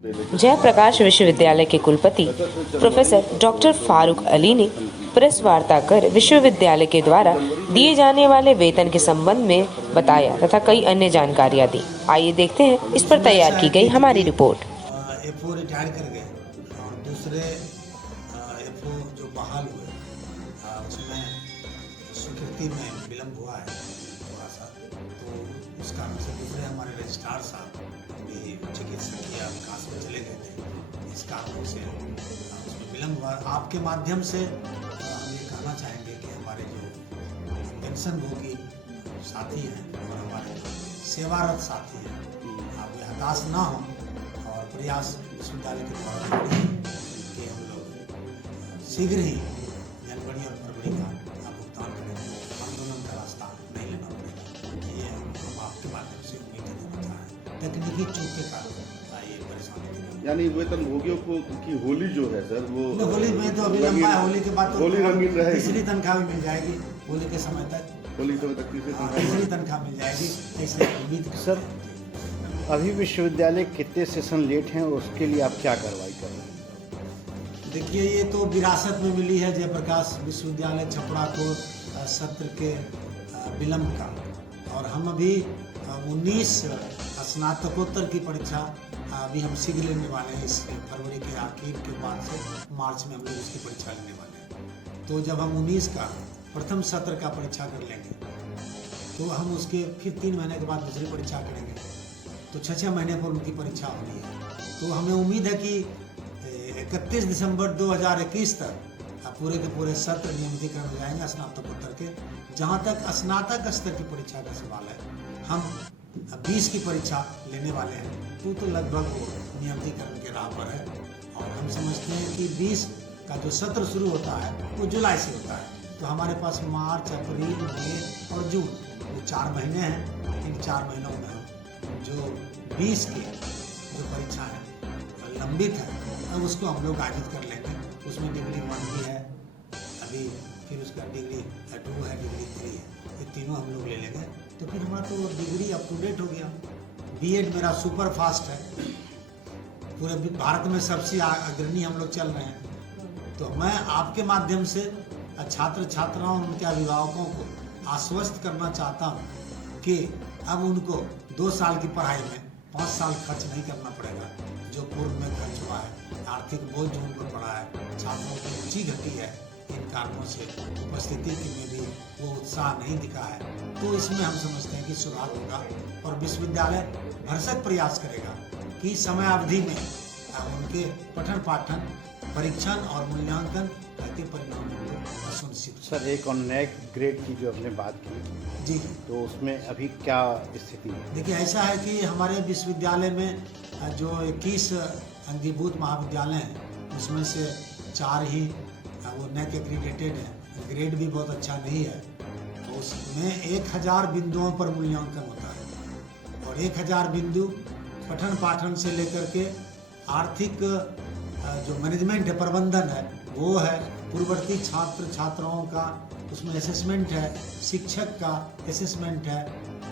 जयप्रकाश विश्वविद्यालय के कुलपति प्रोफेसर डॉक्टर फारूक अली ने प्रेस वार्ता कर विश्वविद्यालय के द्वारा दिए जाने वाले वेतन के संबंध में बताया तथा कई अन्य जानकारियां दी। आइए देखते हैं इस पर तैयार की गई हमारी रिपोर्ट। एफओ रिटायर कर गए और दूसरे एफओ जो बहाल हुए उसमें स्वीकृति में विलम्ब हुआ है थोड़ा सा, तो उस कारण से दूसरे हमारे रजिस्ट्रार साहब भी चिकित्सकीय अवकाश में चले गए थे। इस कारणों से उसमें विलम्ब हुआ। आपके माध्यम से हम ये कहना चाहेंगे कि हमारे जो पेंशन भोगी साथी हैं और हमारे सेवारत साथी हैं, आप ये हताश ना हो और प्रयास विश्वविद्यालय के द्वारा करें कि हम लोग शीघ्र ही जनवरी और फरवरी का भुगतान करें, आंदोलन का रास्ता नहीं लेना पड़ेगा। ये हम आपके माध्यम से उम्मीद देना चाह रहे हैं। तकनीकी चूक के कारण ये परेशानी, यानी वेतन भोगियों को की होली जो है सर, वो होली में तो अभी लंबा है, होली के बाद तो होली रंगीन रहेगी। तीसरी तनख्वाह भी मिल जाएगी होली के समय तक, तीसरी तनख्वाह मिल जाएगी। ऐसे उम्मीद सर, अभी विश्वविद्यालय कितने सेशन लेट हैं और उसके लिए आप क्या कार्रवाई कर रहे हैं? देखिए, ये तो विरासत में मिली है जयप्रकाश विश्वविद्यालय छपरा को सत्र के विलम्ब का, और हम अभी 19 स्नातकोत्तर की परीक्षा अभी हम शीघ्र लेने वाले हैं। इस फरवरी के आखिर के बाद से मार्च में हम लोग उसकी परीक्षा लेने वाले हैं। तो जब हम 19 का प्रथम सत्र का परीक्षा कर लेंगे तो हम उसके फिर 3 महीने के बाद दूसरी परीक्षा करेंगे, तो 6 महीने पर उनकी परीक्षा होनी है। तो हमें उम्मीद है कि 31 दिसंबर 2021 तक पूरे के पूरे सत्र नियमितीकरण हो जाएंगे स्नातकोत्तर के। जहाँ तक स्नातक स्तर की परीक्षा का सवाल है, हम 20 की परीक्षा लेने वाले हैं, तो लगभग वो नियमितीकरण के राह पर है। और हम समझते हैं कि 20 का जो सत्र शुरू होता है वो जुलाई से होता है, तो हमारे पास मार्च, अप्रैल, मई और जून, ये 4 महीने हैं। इन 4 महीनों में हम जो 20 की जो परीक्षा है लंबित है, अब उसको हम लोग आयोजित कर लेंगे। उसमें डिग्री 1 भी है अभी, फिर उसका डिग्री 2 है, डिग्री 3 है, ये तीनों हम लोग ले लेंगे। तो फिर हमारा तो डिग्री अप टू डेट हो गया। बीएड मेरा सुपर फास्ट है, पूरे भारत में सबसे अग्रणी हम लोग चल रहे हैं। तो मैं आपके माध्यम से छात्र छात्राओं और उनके अभिभावकों को आश्वस्त करना चाहता हूँ कि अब उनको 2 साल की पढ़ाई में 5 साल खर्च नहीं करना पड़ेगा, जो पूर्व में खर्च हुआ है। आर्थिक बोझ जो उन पर पड़ा है, छात्रों की रुचि घटी है, इन कारणों से उपस्थिति में भी वो उत्साह नहीं दिखा है। तो इसमें हम समझते हैं कि सुधार होगा और विश्वविद्यालय भरसक प्रयास करेगा कि समय अवधि में उनके पठन पाठन, परीक्षण और मूल्यांकन के परिणाम सुनिश्चित। सर, एक और नए ग्रेड की जो हमने बात की जी, तो उसमें अभी क्या स्थिति है? देखिए, ऐसा है कि हमारे विश्वविद्यालय में जो 21 अंगीभूत महाविद्यालय हैं, उसमें से 4 ही वो नेक एक्रीडेटेड है। ग्रेड भी बहुत अच्छा नहीं है, तो उसमें 1000 बिंदुओं पर मूल्यांकन होता है, और 1000 बिंदु पठन पाठन से लेकर के आर्थिक जो मैनेजमेंट है, प्रबंधन है, वो है, पूर्ववर्ती छात्र छात्राओं का उसमें असेसमेंट है, शिक्षक का असेसमेंट है,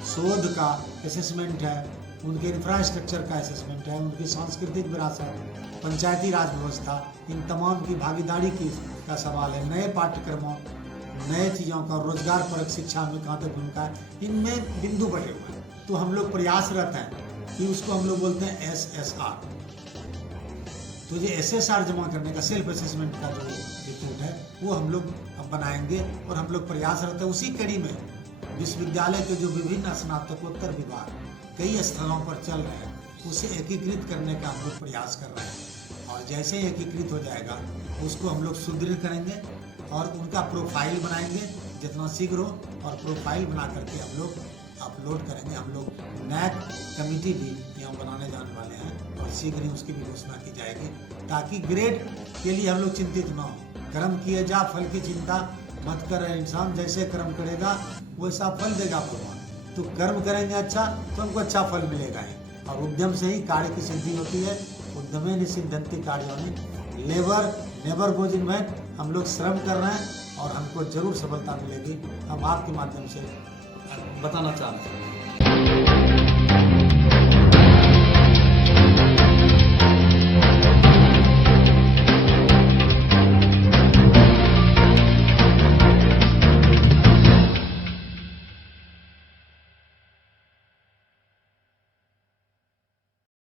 शोध का असेसमेंट है, उनके इंफ्रास्ट्रक्चर का असेसमेंट है, उनकी सांस्कृतिक विरासत, पंचायती राज व्यवस्था, इन तमाम की भागीदारी की का सवाल है। नए पाठ्यक्रमों, नए चीज़ों का, रोजगार परक शिक्षा में कहाँ तक भूमिका है, इनमें बिंदु बटे हुए हैं। तो हम लोग प्रयासरत हैं कि उसको हम लोग बोलते हैं SSR। तो ये SSR जमा करने का, सेल्फ असेसमेंट का जो रिपोर्ट है, वो हम लोग अब बनाएंगे और हम लोग प्रयासरत है। उसी कड़ी में विश्वविद्यालय के जो विभिन्न स्नातकोत्तर विभाग कई स्थलों पर चल रहे हैं, उसे एकीकृत करने का हम लोग प्रयास कर रहे हैं। और जैसे ही एकीकृत हो जाएगा उसको हम लोग सुदृढ़ करेंगे और उनका प्रोफाइल बनाएंगे जितना शीघ्र हो, और प्रोफाइल बना करके हम लोग अपलोड करेंगे। हम लोग नैक कमेटी भी यहाँ बनाने जाने वाले हैं और शीघ्र ही उसकी भी घोषणा की जाएगी, ताकि ग्रेड के लिए हम लोग चिंतित ना हो। कर्म किए जा फल की चिंता मत करे इंसान, जैसे कर्म करेगा वैसा फल देगा भगवान। तो कर्म करेंगे अच्छा तो हमको अच्छा फल मिलेगा ही, और उद्यम से ही कार्य की सिद्धि होती है। उद्यमे निसिद्धन्ति कार्याणि, labour never goes in vain. हम लोग श्रम कर रहे हैं और हमको जरूर सफलता मिलेगी। हम आपके माध्यम से बताना चाहते हैं।